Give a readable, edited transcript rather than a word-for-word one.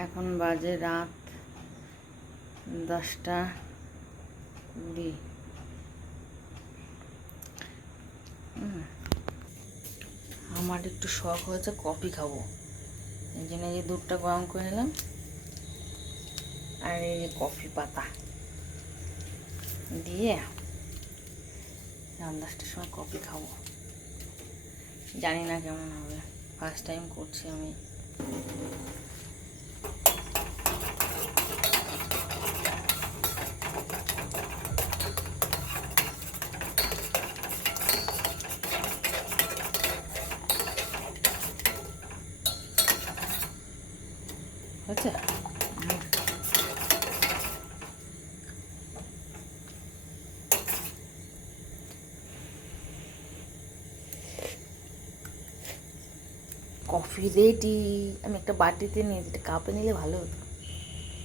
এখন বাজে রাত 10টা 20। আমার একটু শখ হয়েছে কফি খাবো, এই জন্য এই দুধটা গরম করে নিলাম আর এই কফি পাতা দিয়ে 10টার সময় কফি খাবো। জানি না কেমন হবে, ফার্স্ট টাইম করছি আমি। আচ্ছা, কফি রেডি। আমি একটা বাটিতে নিয়ে, যেটা কাপে নিলে ভালো হতো।